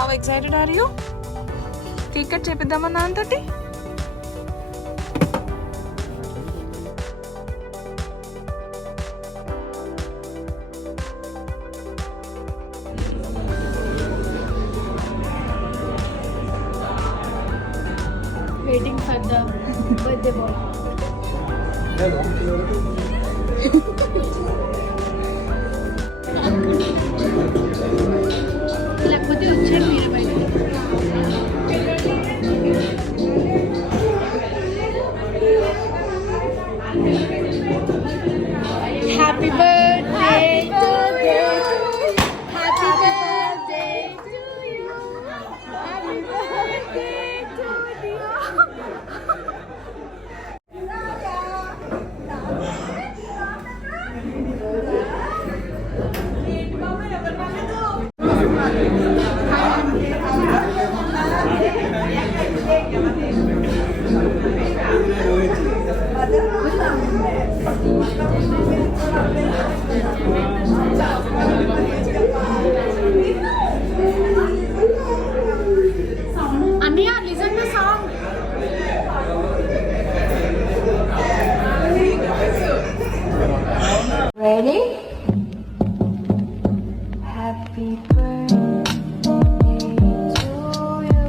How excited are you? Cake cut చేపిద్దామన్నా అంతటి. Waiting for the birthday boy. లేకపోతే వచ్చారు మీరు బయట. Happy birthday to you. Happy birthday to you. Happy birthday to you. Ania, listen to song. Ready? Happy birthday to you.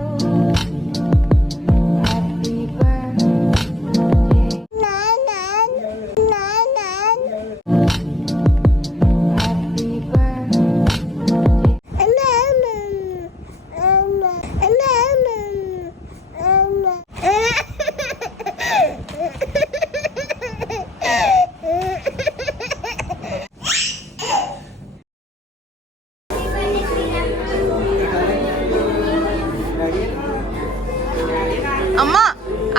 Happy birthday. Happy అమ్మా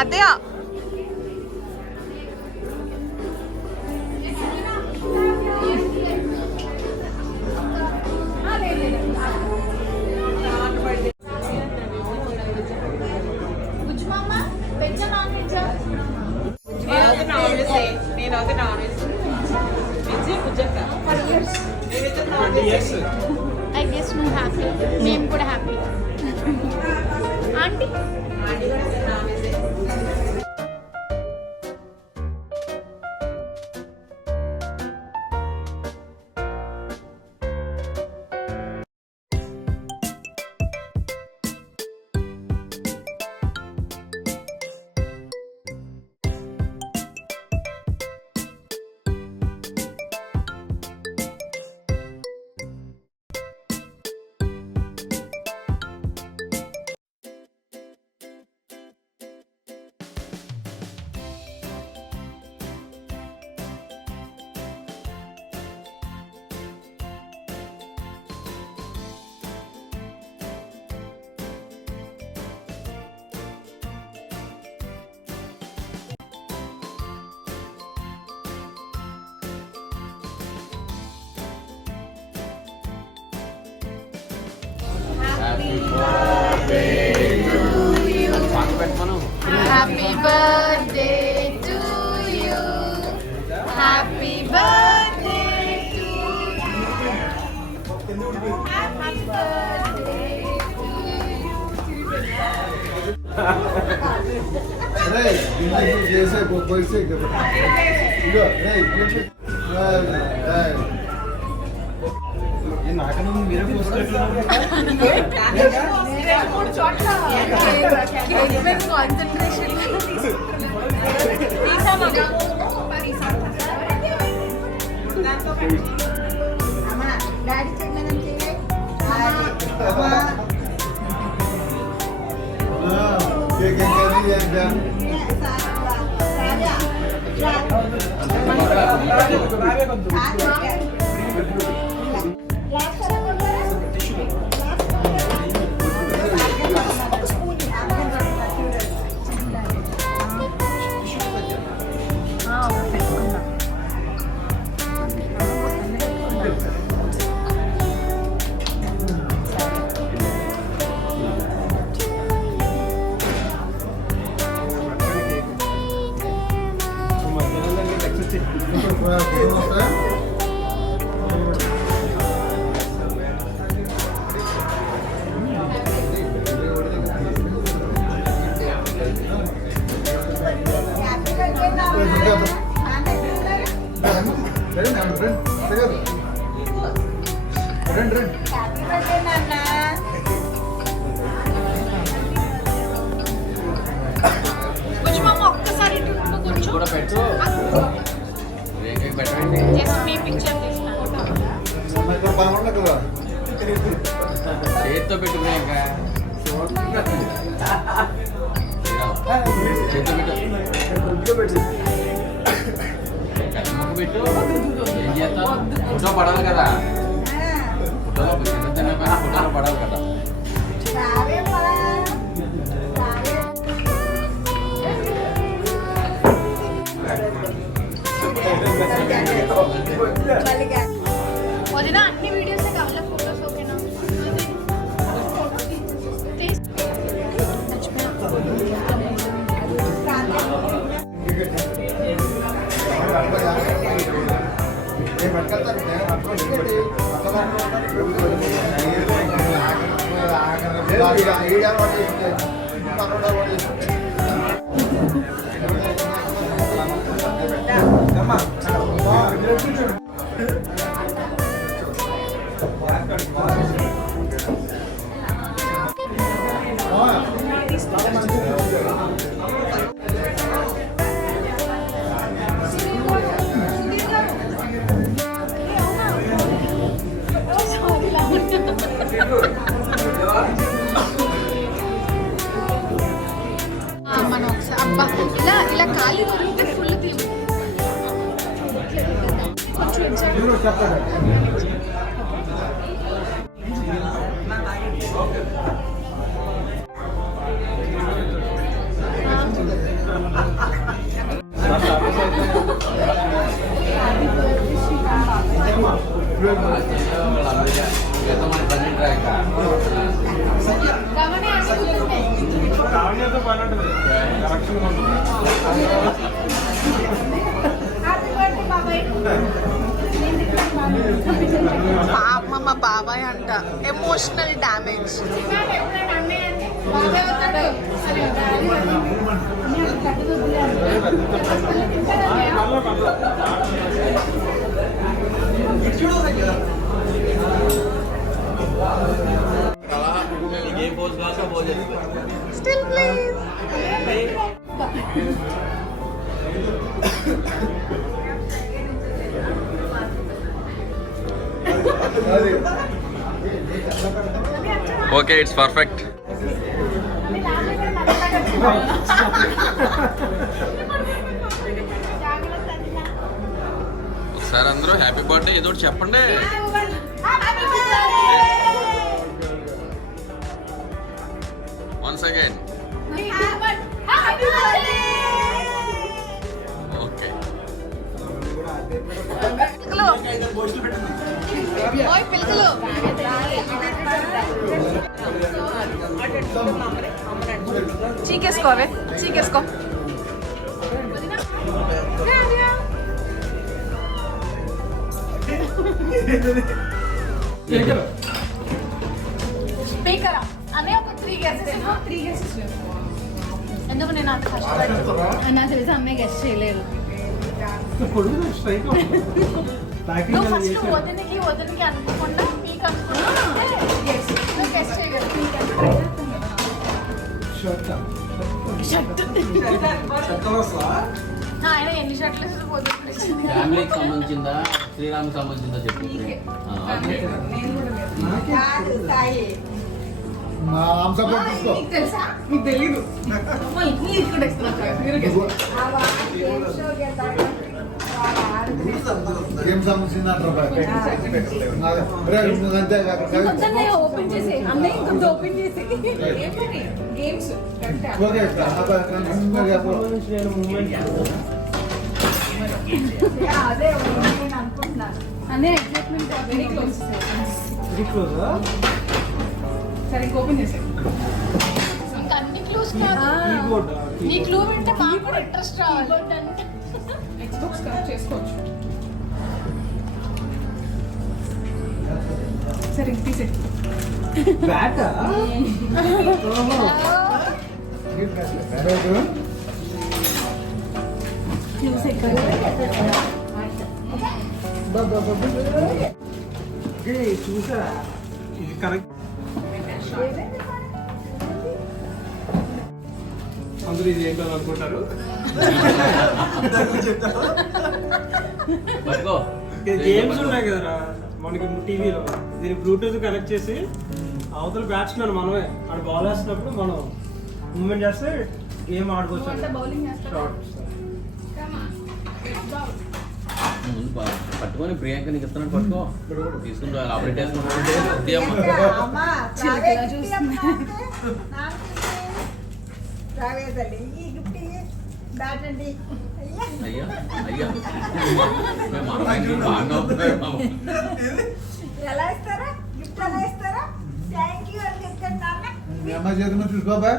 అత్తయ్య Which mama? Veg or non-veg? I guess no happy. మేము కూడా happy. Aunty happy birthday to you. Happy birthday to you. Happy birthday to you. Hey, ini jese boy se ke. Ido, hey, hey. ये नाटक में मेरे को उसका రండి రండి. హ్యాపీ బర్త్డే నాన్న. కొంచెం అమ్మ ఒక్కసారి ఇటు ఉండు కొంచెం. కూడా పెట్టు రేఖకి పెట్టండి. జస్ట్ మీ పిక్చర్ తీస్తాను. ఇక్కడ బాగుండదు కదా. చేతితో పెట్టు ప్రియాంక. చేతితో పెట్టు. ఇంట్లో పెట్టి. ముక్కు పెట్టు. ఏం చేస్తావు? ఫోటో పడాలి కదా. ఫోటోలో చిన్న ఫోటోలో పడాలి కదా. వదిన అన్ని వీడియోస్ కావాలా ఫోటోస్ ఓకేనా? నేను పట్టుకెళ్తానంటే అప్పుడు ఇంకోటి మనం ఒకసారి అబ్బా ఇలా ఇలా ఖాళీ దొరికితే ఫుల్ తీము. గమని అన్ని గుర్తున్నాయి. హ్యాపీ బర్త్డే బాబాయ్. పాప మా బాబాయ్ అంట ఎమోషనల్ డ్యామేజ్. ఎప్పుడైనా అన్నయ్య అంటే బాబాయ్ అవుతాడు. ఏ పోజ్ కావాలో పోజ్ చేస్తా. Still please. Okay it's perfect. ఒకసారి అందరూ హ్యాపీ బర్త్డే ఏదో ఒకటి చెప్పండి. Once again. ఓకే ఓయ్ పిల్లలు చీకేసుకో అవే చీకేసుకో. స్పీకర్ అనే ఒక 3 గెసెస్ ఎందుకు నేను అంత కష్టపడి నాకు తెలిసి అమ్మాయి గెస్ట్ చేయలేదు. నువ్వు ఫస్ట్ వదినికి అనుకోకుండా మీకు అనుకుంటే గెస్ట్ చేయగలరు. ఆయన ఎన్ని షర్ట్లు వదిలి ఫ్యామిలీకి సంబంధించిందా శ్రీరామ్కి సంబంధించిందా చెప్పు. సపోర్ట్ తీసుకో. తెలుసా? మీకు తెలీదు. ఏం సంబంధించింది అంతే ఓపెన్ చేసి అన్నయ్య ఇంకొంత ఓపెన్ చేసి గేమ్స్ ఓకే అదే నేను అనుకుంటున్నాను. అన్నయ్య ఎగ్జైట్మెంట్ వెరీ క్లోజ్. సరే ఓపెన్ చేసాయి. ఇంకా అన్ని క్లూస్ కాదు. నీ క్లూ వింటే మాకు కూడా ఇంట్రెస్ట్ రావాలి. ఎక్స్బాక్స్ కనెక్ట్ చేసుకోవచ్చు. సరే తీసే. చూసా ఇది కరెక్ట్. అందరూ ఇది ఏంటో అనుకుంటారు. పట్టుకో. గేమ్స్ ఉన్నాయి కదరా మనకి టీవీలో, దీన్ని బ్లూటూత్ కనెక్ట్ చేసి అవతల బ్యాట్స్మెన్ మనమే ఆడ బాల్ వేస్తున్నప్పుడు మనం మూవ్మెంట్ చేస్తే గేమ్ ఆడుకోవచ్చు. బౌలింగ్ చేస్తాడు. ముందు పట్టుకొని ప్రియాంక నీకు ఇస్తున్నాను, పట్టుకో. తీసుకుని ఆపరేట్ చేసుకుంటే అయ్యా అయ్యా మేము అమ్మాయికి బాగా ఎలా ఇస్తారా గిఫ్ట్ ఎలా ఇస్తారా థ్యాంక్ యూ అని చెప్తాను నాన్న మీ అమ్మ చేతులు చూసుకో బా.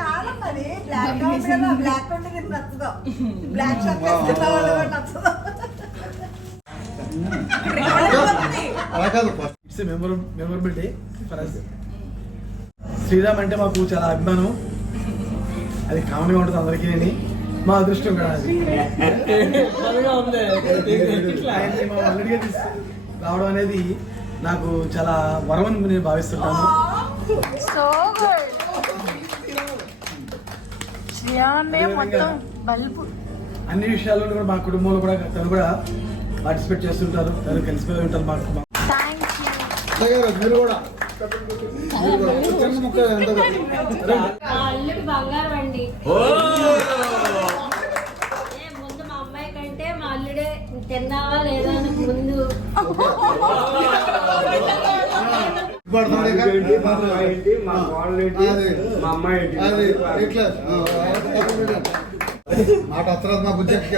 కాలం మరి బ్లాక్ కదా బ్లాక్ ఉంటే నీకు నచ్చదు బ్లాక్ షర్ట్ వేసుకున్న వాళ్ళు కూడా నచ్చదు అలా కాదు ఇట్స్ మెమొరబిలిటీ ఫర్ అస్. శ్రీరామ్ అంటే మాకు చాలా అభిమానం, అది కామన్గా ఉంటుంది అందరికీ. మా అదృష్టం కూడా అది. ఆయన్ని మా అల్లుడిగా రావడం అనేది నాకు చాలా వరం అని నేను భావిస్తుంటాను. So good. శ్రియా అంటే మొత్తం బల్బు. అన్ని విషయాల్లో కూడా మా కుటుంబంలో కూడా తను కూడా పార్టిసిపేట్ చేస్తుంటారు, తను కలిసిపోయి ఉంటారు మాకు. మీరు కూడా చిన్న ముక్క ఎంత అల్లుడు బంగారం అండి. ఓ ముందు మా అమ్మాయి కంటే మా అల్లుడే తిన్నావా లేదా అని ముందు మాట వస్తుంది మా బుజ్జెక్క.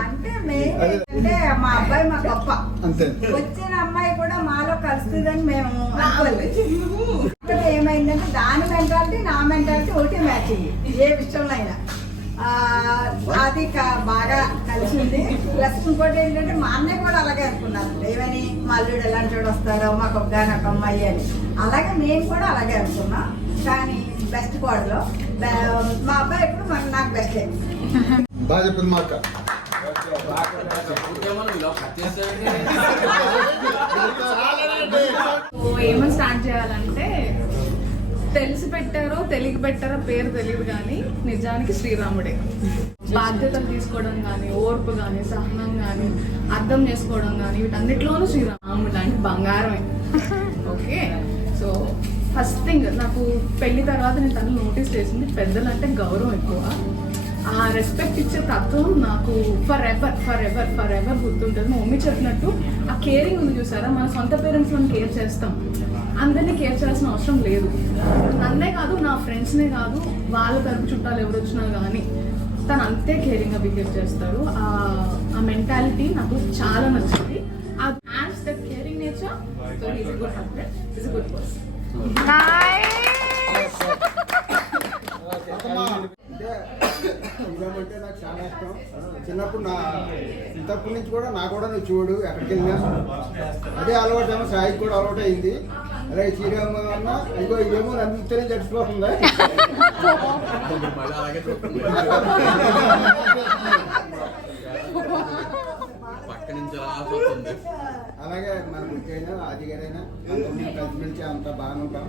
అంటే మెయిన్ అంటే మా అబ్బాయి మా గొప్ప, అంతే. వచ్చిన అమ్మాయి కూడా మాలో కలుస్తుందని మేము అనుకోలేదు. ఏమైందంటే దాని మెంటాలిటీ నా మెంటాలిటీ ఒకటి మ్యాచ్ అయ్యి ఏ విషయంలో అయినా అది బాగా కలిసింది. ప్లస్ ఇంకోటి ఏంటంటే మా అన్నయ్య కూడా అలాగే అనుకున్నారు, ఏమని మా అల్లుడు ఎలాంటి వాడు వస్తారో మాకు ఒక అమ్మాయి అని. అలాగే మేము కూడా అలాగే అనుకున్నాం. కానీ బెస్ట్ కోడలో మా అబ్బాయి ఎప్పుడు నాకు బెస్టే. బాగా చెప్పింది మా అక్క. ఏమని స్టార్ట్ చేయాలంటే తెలిసి పెట్టారో తెలియక పెట్టారో పేరు తెలియదు కానీ నిజానికి శ్రీరాముడే. బాధ్యతలు తీసుకోవడం కానీ, ఓర్పు కానీ, సహనం కానీ, అర్థం చేసుకోవడం కానీ, వీటన్నిటిలోనూ శ్రీరాముడు లాంటి బంగారమే. ఓకే, సో ఫస్ట్ థింగ్ నాకు పెళ్లి తర్వాత నేను తను నోటీస్ చేసింది పెద్దలంటే గౌరవం ఎక్కువ. ఆ రెస్పెక్ట్ ఇచ్చే తత్వం నాకు ఫర్ ఎవర్ గుర్తుంటుంది. మా మమ్మీ చెప్పినట్టు ఆ కేరింగ్ ఉంది చూసారా, మన సొంత పేరెంట్స్ మనం కేర్ చేస్తాం, అందరినీ కేర్ చేయాల్సిన అవసరం లేదు. నన్నే కాదు, నా ఫ్రెండ్స్నే కాదు, వాళ్ళ తరపు చుట్టాలు ఎవరు వచ్చినా కానీ తను అంతే కేరింగ్గా బిహేవ్ చేస్తాడు. ఆ మెంటాలిటీ నాకు చాలా నచ్చింది. As the caring nature, so is a good husband, is a good person. అంటే నాకు చాలా ఇష్టం. చిన్నప్పుడు ఇంతప్పటి నుంచి కూడా నాకు కూడా నువ్వు చూడు ఎక్కడికి వెళ్ళినా అదే అలవాటు ఏమో, సాయికి కూడా అలవాటు అయింది. అలాగే శ్రీరామ అన్న ఇంకో ఇదేమో నన్ను చచ్చిపోతుందా. పక్క నుంచి అలాగే మన ముఖ్యైనా ఆది గారైనా కలిసిమెలిసి అంత బాగానే ఉంటాం.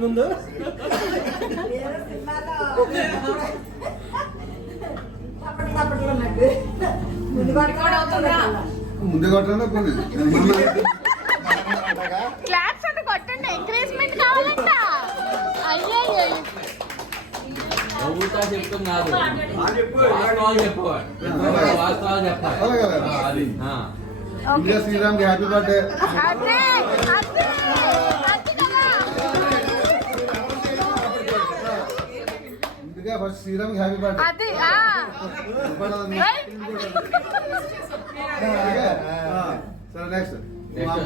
ముందు ముందు కొట్టండి కొన్ని క్లాప్స్ అంటే కొట్టండి, ఎంకరేజ్మెంట్ కావాలంట. అయ్యో నవ్వుతా చెప్తాం కాదు, వాస్తవాలు చెప్పవాలి. వాస్తవాలు చెప్పాలి. అది ఇండియా శ్రీరామ్ హ్యాపీ బర్త్డే. అదే ఇందుకే ఫస్ట్ శ్రీరామ్ హ్యాపీ బర్త్డే. అది సరే నెక్స్ట్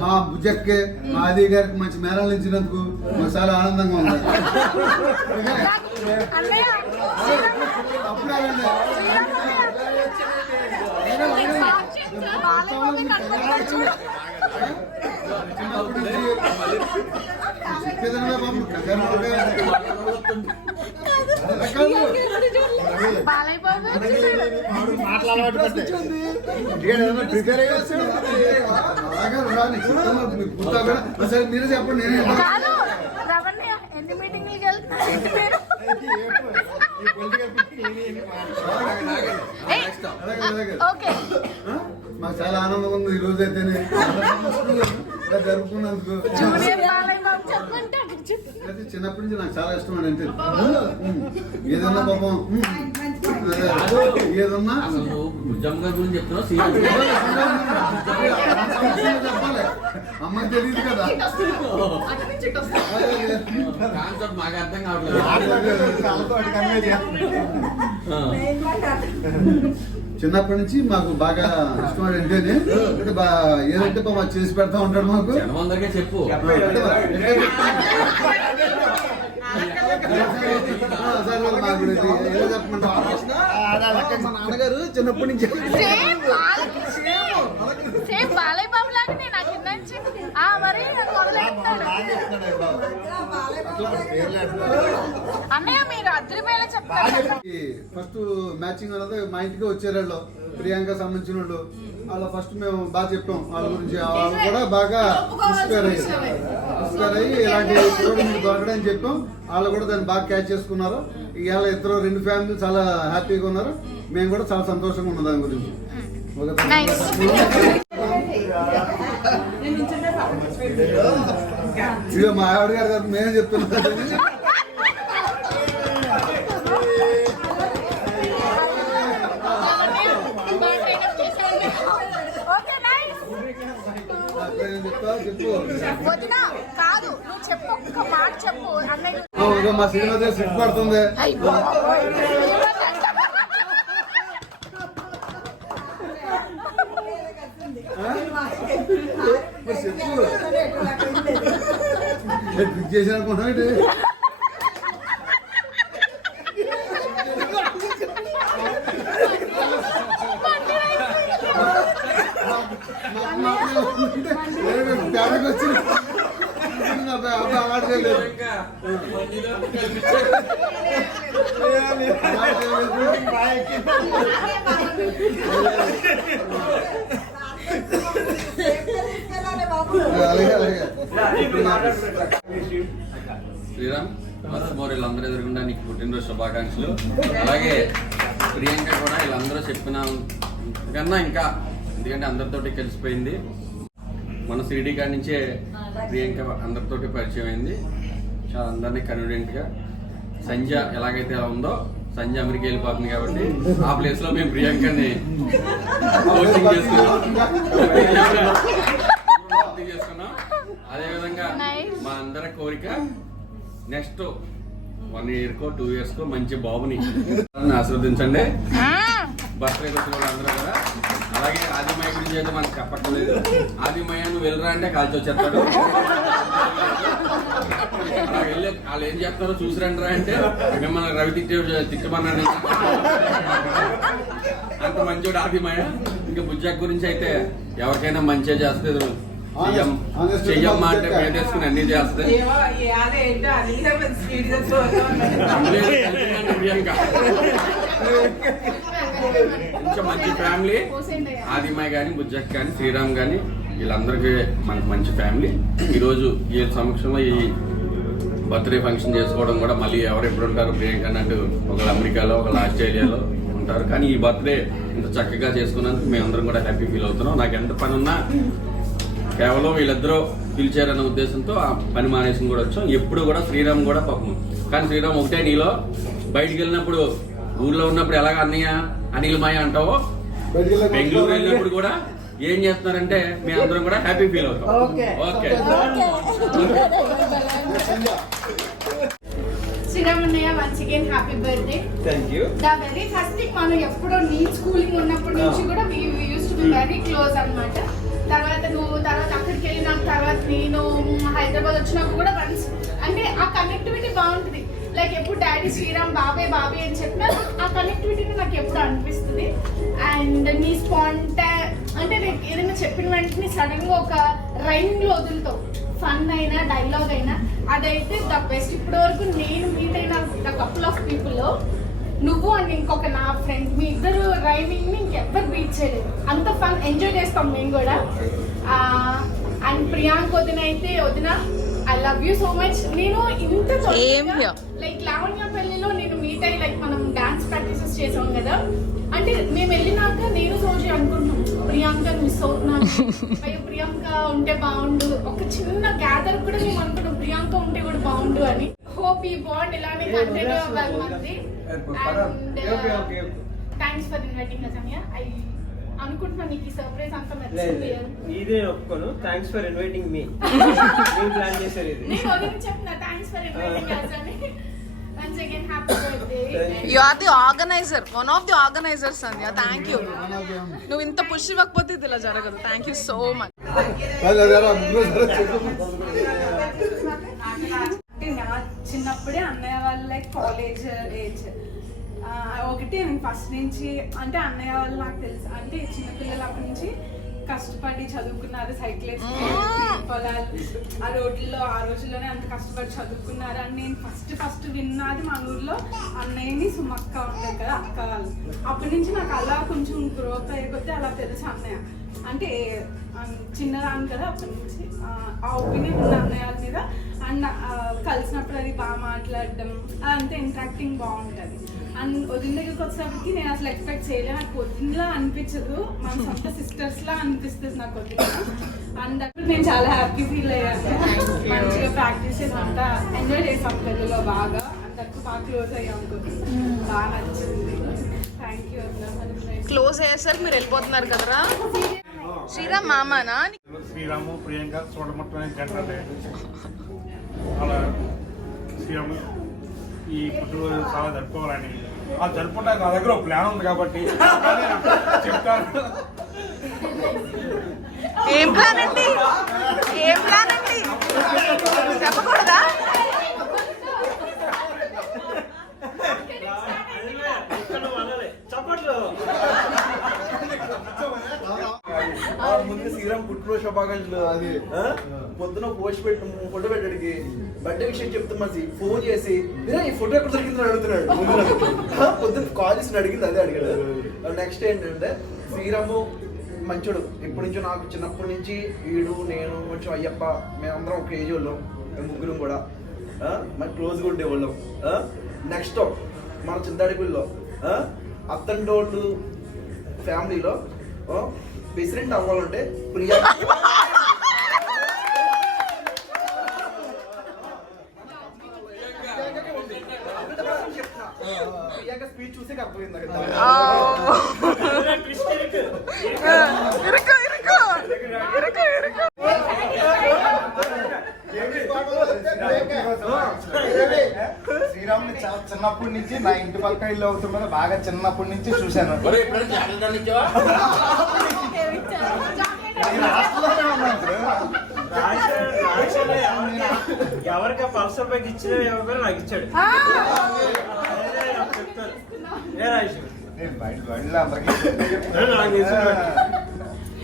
మా బుజ్జక్కే మా ఆది గారికి మంచి మేళాలు ఇచ్చినందుకు మాకు చాలా ఆనందంగా ఉంది. చెప్పేదన్నా బాబు కంగారు ప్రిపేర్ అయ్యి వచ్చాడు సరే మీరే చెప్పండి నేను కాదు రవణ్య ఎన్ని మీటింగ్లకి వెళ్తున్నారు ఓకే మాకు చాలా ఆనందం ఉంది ఈ రోజు అయితే జరుపుకున్నందుకు. జూనియర్ బాలయ్య బాబు చెప్పంటే అక్కడ చెప్పు. అయితే చిన్నప్పటి నుంచి నాకు చాలా ఇష్టం అండి. ఏదన్నా పాపం ఏదన్నా భుజంగా గురించి చెప్తున్నావు చెప్పాలి అమ్మకి తెలియదు కదా. కాన్సెప్ట్ మాకు అర్థం కావట్లేదు. చిన్నప్పటి నుంచి మాకు బాగా ఇష్టం అంటేనే ఏదంటే పాపం చేసి పెడతా ఉంటాడు మాకు. అందరికీ చెప్పు. మా నాన్నగారు చిన్నప్పటి నుంచి సేమ్ బాలయ్య బాబు లాగానే నాకు ఇందంచి మరి మొదలెడతాడు అన్నయ్య మీరు అద్దరిపోయేలా చెప్తారు. ఫస్ట్ మ్యాచింగ్ అనేది మా ఇంటికి వచ్చారు ప్రియాంక సంబంధించిన వాళ్ళు. అలా ఫస్ట్ మేము బాగా చెప్పాం వాళ్ళ గురించి. వాళ్ళు కూడా బాగా ఇన్స్పైర్ అయ్యి ఇలాంటి మీకు దొరకడని చెప్పాం. వాళ్ళు కూడా దాన్ని బాగా క్యాచ్ చేసుకున్నారు. ఇవాళ ఇద్దరు 2 ఫ్యామిలీ చాలా హ్యాపీగా ఉన్నారు. మేము కూడా చాలా సంతోషంగా ఉన్నాం దాని గురించి. ఇక మా ఆవిడ గారు మేమే చెప్తున్నాం. చెప్పు కాదు నువ్వు చెప్పు ఒక్క మాట చెప్పు అన్నయ్య. మా సినిమా సిట్ పడుతుంది. చెప్పు చేసిన అనుకుంటున్నా వచ్చింది ఆడలేదు. శ్రీరామ్ మత్స్యమోర్ వీళ్ళందరూ ఎదురుకుండా నీకు పుట్టినరోజు శుభాకాంక్షలు. అలాగే ప్రియాంక కూడా వీళ్ళందరూ చెప్పిన కన్నా ఇంకా, ఎందుకంటే అందరితోటి కలిసిపోయింది. మన సిటీ కాడి నుంచే ప్రియాంక అందరితోటి పరిచయం అయింది. చాలా అందరినీ కన్వీనియంట్గా సంజ ఎలాగైతే అలా ఉందో, సంజ అమెరికా వెళ్ళిపోతుంది కాబట్టి ఆ ప్లేస్ లో మేము ప్రియాంకని కోచింగ్ చేసుకున్నాం. అదేవిధంగా మా అందరి కోరిక నెక్స్ట్ 1 year కో 2 years కో మంచి బాబుని ఆశీర్వదించండి. బర్త్డే వచ్చిన వాళ్ళు అందరూ కూడా. అలాగే ఆదిమయ్య గురించి అయితే మనకు చెప్పట్లేదు. ఆదిమయ్య నువ్వు వెళ్ళరా అంటే కాల్చి వచ్చేస్తాడు. అలా వెళ్ళి వాళ్ళు ఏం చేస్తారో చూసిరండి రా అంటే మిమ్మల్ని రవి తిట్టమన్నాడు. అంత మంచోడు ఆదిమయ్య. ఇంకా బుజ్జాక్ గురించి అయితే ఎవరికైనా మంచిగా చేస్తే చెయ్యమ్మ అంటే పేదేసుకుని అన్ని చేస్తే కొంచెం మంచి ఫ్యామిలీ. ఆదిమయ్య కానీ బుజ్జక్ కానీ శ్రీరామ్ కానీ వీళ్ళందరికీ మనకు మంచి ఫ్యామిలీ. ఈరోజు ఈ సమక్షంలో ఈ బర్త్డే ఫంక్షన్ చేసుకోవడం కూడా మళ్ళీ ఎవరెప్పుడు ఉంటారు ప్రియాంక అన్నట్టు ఒకళ్ళు అమెరికాలో ఒకళ్ళు ఆస్ట్రేలియాలో ఉంటారు. కానీ ఈ బర్త్డే ఇంత చక్కగా చేసుకున్నందుకు మేమందరం కూడా హ్యాపీ ఫీల్ అవుతున్నాం. నాకు ఎంత పని ఉన్నా కేవలం వీళ్ళిద్దరూ పిలిచారన్న ఉద్దేశంతో ఆ పని మానేసి కూడా వచ్చాం. ఎప్పుడు కూడా శ్రీరామ్ కూడా పాపం. కానీ శ్రీరామ్ ఒకటే, నీలో బయటికి వెళ్ళినప్పుడు ఊర్లో ఉన్నప్పుడు ఎలాగ అన్నయ్య అనిల్ మాయ అంటావో, బెంగళూరు వెళ్ళినప్పుడు కూడా ఏం చేస్తున్నారంటే మేము అందరం కూడా హ్యాపీ ఫీల్ అవుతాం. ఓకే శ్రీరామన్నయ్య once again happy birthday. Thank you. The very first thing మనం ఎప్పుడో నీ స్కూలింగ్ ఉన్నప్పటి నుంచి కూడా we use to be very close అన్నమాట. తర్వాత నువ్వు అక్కడికి వెళ్ళిన తర్వాత నేను హైదరాబాద్ వచ్చినప్పుడు కూడా వన్స్ అంటే ఆ కనెక్టివిటీ బాగుంటుంది. లైక్ ఎప్పుడు డాడీ శ్రీరామ్ బాబాయ్ అని చెప్పినా ఆ కనెక్టివిటీని నాకు ఎప్పుడు అనిపిస్తుంది. అండ్ నీ అంటే నేను ఏదైనా చెప్పిన వెంటనే సడన్ గా ఒక రైమింగ్ లో వదులుతావు. ఫన్ అయినా డైలాగ్ అయినా అదైతే ద బెస్ట్. ఇప్పటి వరకు నేను మీట్ అయిన ద కపుల్ ఆఫ్ పీపుల్లో నువ్వు అండ్ ఇంకొక నా ఫ్రెండ్, మీ ఇద్దరు రైమింగ్ని ఇంకెవ్వరు బీట్ చేయలేదు. అంత ఫన్ ఎంజాయ్ చేస్తాం మేము కూడా. అండ్ ప్రియాంక్ వదిన అయితే, వదిన I love you so much. నేను ఇంత లైక్ లావణ్య పెళ్లిలో నేను మీట్ అయ్యి లైక్ మనం డాన్స్ ప్రాక్టీసెస్ చేసాం కదా, అంటే మేము వెళ్ళినాక నేను సోజీ అనుకుంటున్నాం ప్రియాంక మిస్ అవుతున్నాను, అయ్యో ప్రియాంక ఉంటే బాగుండు. ఒక చిన్న గ్యాదర్ కూడా మేము అనుకున్నాం ప్రియాంక ఉంటే కూడా బాగుండు అని. హోప్ ఈ బాండ్ ఇలానే కంటిన్యూ అవ్వాలి మనది. Thanks for inviting us Amya. I అనుకుంటున్నాను నీకు ఈ సర్ప్రైజ్ అంతా నచ్చింది. ఇదే ఒప్పుకోను. Thanks for inviting me. నేను ప్లాన్ చేశారు ఇది. నేను వదిలి చెప్తున్నా థ్యాంక్స్ ఫర్ ఇన్వైటింగ్ us అని. Once again happy birthday. You are the organiser, one of the organisers Sandhya. Thank you. నువ్వు ఇంత పుష్ ఇవ్వకపోతే ఇది ఇలా జరగదు. Thank you so much. నా చిన్నప్పుడే అన్నయ్య వాళ్ళ లైక్ కాలేజ్ ఏజ్ ఒకటి నేను ఫస్ట్ నుంచి అంటే అన్నయ్య వాళ్ళు నాకు తెలుసు అంటే చిన్నపిల్లలు అప్పటి నుంచి కష్టపడి చదువుకున్నారు, సైకిల్ వేసుకున్నారు, పొలాలు ఆ రోడ్లలో ఆ రోజుల్లోనే అంత కష్టపడి చదువుకున్నారు అని నేను ఫస్ట్ విన్నది మా ఊర్లో అన్నయ్యని సుమక్క ఉండేది కదా అక్క వాళ్ళు. అప్పటి నుంచి నాకు అలా కొంచెం గ్రోత్ అయిపోతే అలా తెలుసు అన్నయ్య అంటే చిన్నదాన్ని కదా అప్పటి నుంచి ఆ ఒపీనియన్ ఉన్న అన్నయ్య మీద. అండ్ కలిసినప్పుడు అది బాగా మాట్లాడడం అదంతా ఇంట్రాక్టింగ్ బాగుంటుంది. అండ్ వదిన దగ్గరికి వచ్చేసరికి నేను అసలు ఎక్స్పెక్ట్ చేయలేదు. నాకు వదినలా అనిపించదు, మన సొంత సిస్టర్స్ లా అనిపిస్తుంది నాకు వదిన. అండ్ అప్పుడు నేను చాలా హ్యాపీ ఫీల్ అయ్యాను. మంచిగా ప్రాక్టీస్ చేసి అంతా ఎంజాయ్ చేసాం పెళ్ళిలో బాగా. అందరికి బాగా క్లోజ్ అయ్యాం, బాగా నచ్చింది. Thank you. క్లోజ్ అయ్యేసరికి మీరు వెళ్ళిపోతున్నారు కదరా. శ్రీరామ్ మామానా? శ్రీరాము ప్రియాంక చూడమట్టనే జంటలే అలా శ్రీరాము ఈ పుట్టినరోజు చాలా జరుపుకోవాలని. ఆ జరుపుకోవడానికి నా దగ్గర ఒక ప్లాన్ ఉంది కాబట్టి చెప్తాను. ఏం ప్లాన్ అండి? ఏం ప్లాన్ అండి? చెప్పకూడదా? ముందు శ్రీరామ్ పుట్టినరోజు శుభాకాంక్షలు. అది పొద్దున పోస్ట్ పెట్టి ఫోటో పెట్టడానికి బర్త్డే విషయం చెప్తున్నా ఫోన్ చేసి ఈ ఫోటో ఎక్కడ దొరికిందని అడుగుతున్నాడు. పొద్దున కాల్ చేసి అడిగింది అదే అడిగాడు. నెక్స్ట్ ఏంటంటే శ్రీరాము మంచోడు. ఎప్పటి నుంచో నాకు చిన్నప్పటి నుంచి వీడు నేను కొంచెం అయ్యప్ప మేమందరం ఒక ఏజ్ వాళ్ళం, ముగ్గురం కూడా మరి క్లోజ్గా ఉండేవాళ్ళం. నెక్స్ట్ మన చింతాడిపల్లిలో అత్తంటోళ్ళు ఫ్యామిలీలో ప్రెసిడెంట్ అవ్వాలంటే ప్రియాంక స్పీచ్ చూసే అర్థమైంది. శ్రీరాముని చాలా చిన్నప్పటి నుంచి నా ఇంటి పక్క ఇల్లు అవుతున్నది బాగా చిన్నప్పటి నుంచి చూశాను. ఎవరికి పల్సర్ బైక్ ఇచ్చిన ఎవరు నాకు ఇచ్చాడు.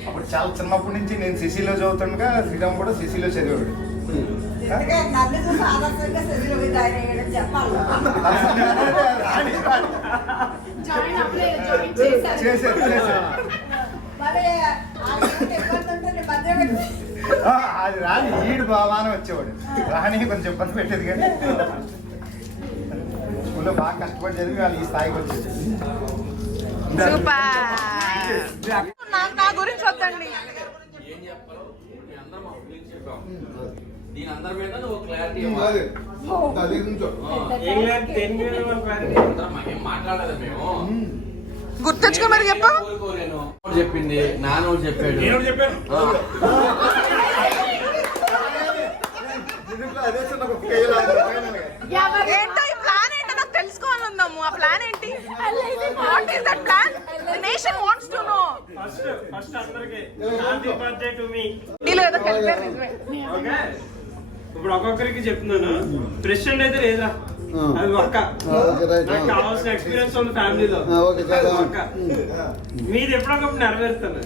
అప్పుడు చాలా చిన్నప్పటి నుంచి నేను సిసిలో చదువుతుండగా శ్రీరామ్ కూడా సిసిలో చదివాడు. నన్ను చూసి ఆదర్శంగా శరీరం జాయిన్ అయ్యాడని చెప్పాలి. అది రాని ఈడు బాగానే వచ్చేవాడు. రాని కొంచెం ఇబ్బంది పెట్టేది కానీ స్కూల్లో బాగా కష్టపడి చదివి వాళ్ళు ఈ స్థాయికి వచ్చేది. నా గురించి వద్దండి. ఏం చెప్పాలో అందరం మా ఫీలింగ్స్ చెప్పాం. దీని అందరి మీద నువ్వు క్లారిటీ ఏం మాట్లాడలేదు మేము. గుర్తొచ్చుకో మరి చెప్పు. కోరుకోలేను చెప్పింది నాన్న చెప్పాడు. ఏంటో ఈ ప్లాన్ ఏంటో నాకు తెలుసుకోవాలి ఉందాము. ఆ ప్లాన్ ఏంటి? What is that plan? The nation wants to know. First అందరికి హ్యాపీ బర్త్డే టు మీ. ఏదో కలిపారు నిజమే. ఓకే ఇప్పుడు ఒక్కొక్కరికి చెప్తున్నాను. ప్రెసిడెంట్ అయితే లేదా అది ఒక్క నాకు కావాల్సిన ఎక్స్పీరియన్స్ ఉంది ఫ్యామిలీలో. ఒక్క మీది ఎప్పుడొకప్పుడు నెరవేరుతాను.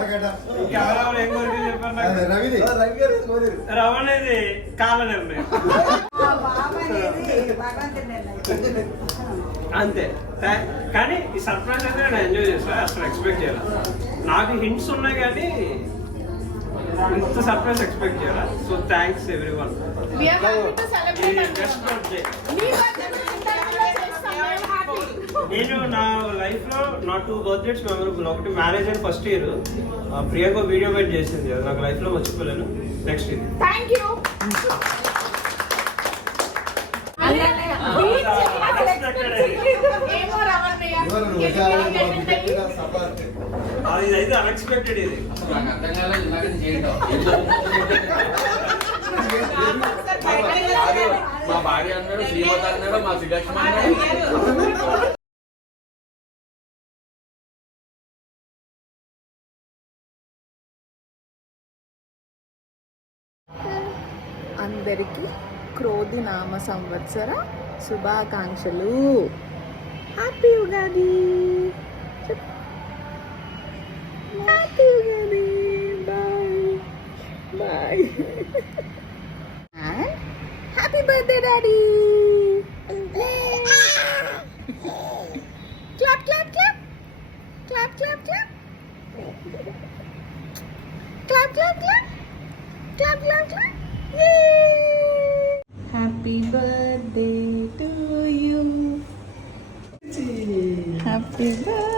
కెమెరాలో ఏం కోరికలు చెప్పారు నాకు? రవిది రవి గారు కోరారు. రవ్ అనేది కాళ్ళ నిర్ణయం మా బాబు అనేది భగవంతుడి నిర్ణయం. అంతే. కానీ ఈ సర్ప్రైజ్ అయితే నేను ఎంజాయ్ చేస్తా, అసలు ఎక్స్పెక్ట్ చేయాలి. నాకు హింట్స్ ఉన్నాయి కానీ ఇంత సర్ప్రైజ్ ఎక్స్పెక్ట్ చేయాలి. So thanks every one. We are happy to celebrate and best birthday. నీ birthday కూడా ఇంతలో చేస్తాం, మేము happy. నేను నా లైఫ్ లో నా 2 బర్త్డేస్ మెమరబుల్. ఒకటి మ్యారేజ్ అయిన ఫస్ట్ ఇయర్ ప్రియాంక వీడియో బయట చేసింది, అది నాకు లైఫ్ లో మర్చిపోలేను. నెక్స్ట్ ఇది Thank you. ఏమో రవణయ్య. అది అయితే అన్ఎక్స్పెక్టెడ్. ఇది నాకు అర్థం కాలేదు ఇందాక నుంచి ఏంటో. కాదు, మా భార్య అన్నాడు, శ్రీమతి అన్నాడు, మా శ్రీలక్ష్మి అన్నాడు. అందరికీ క్రోధి నామ సంవత్సర శుభాకాంక్షలు. Happy Ugadi. Happy Ugadi. Bye bye. And happy birthday daddy. Clap clap clap clap clap clap clap clap clap clap clap clap. Yay! Happy birthday to you. Happy birthday.